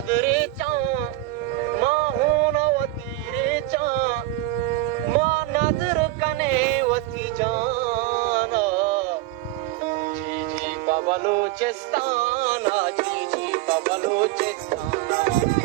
आदरेच्या माहूनवती रेच्या मा नजर कनेवती जाना जी जी बबलो चेस्ताना जी जी बबलो चेस्ताना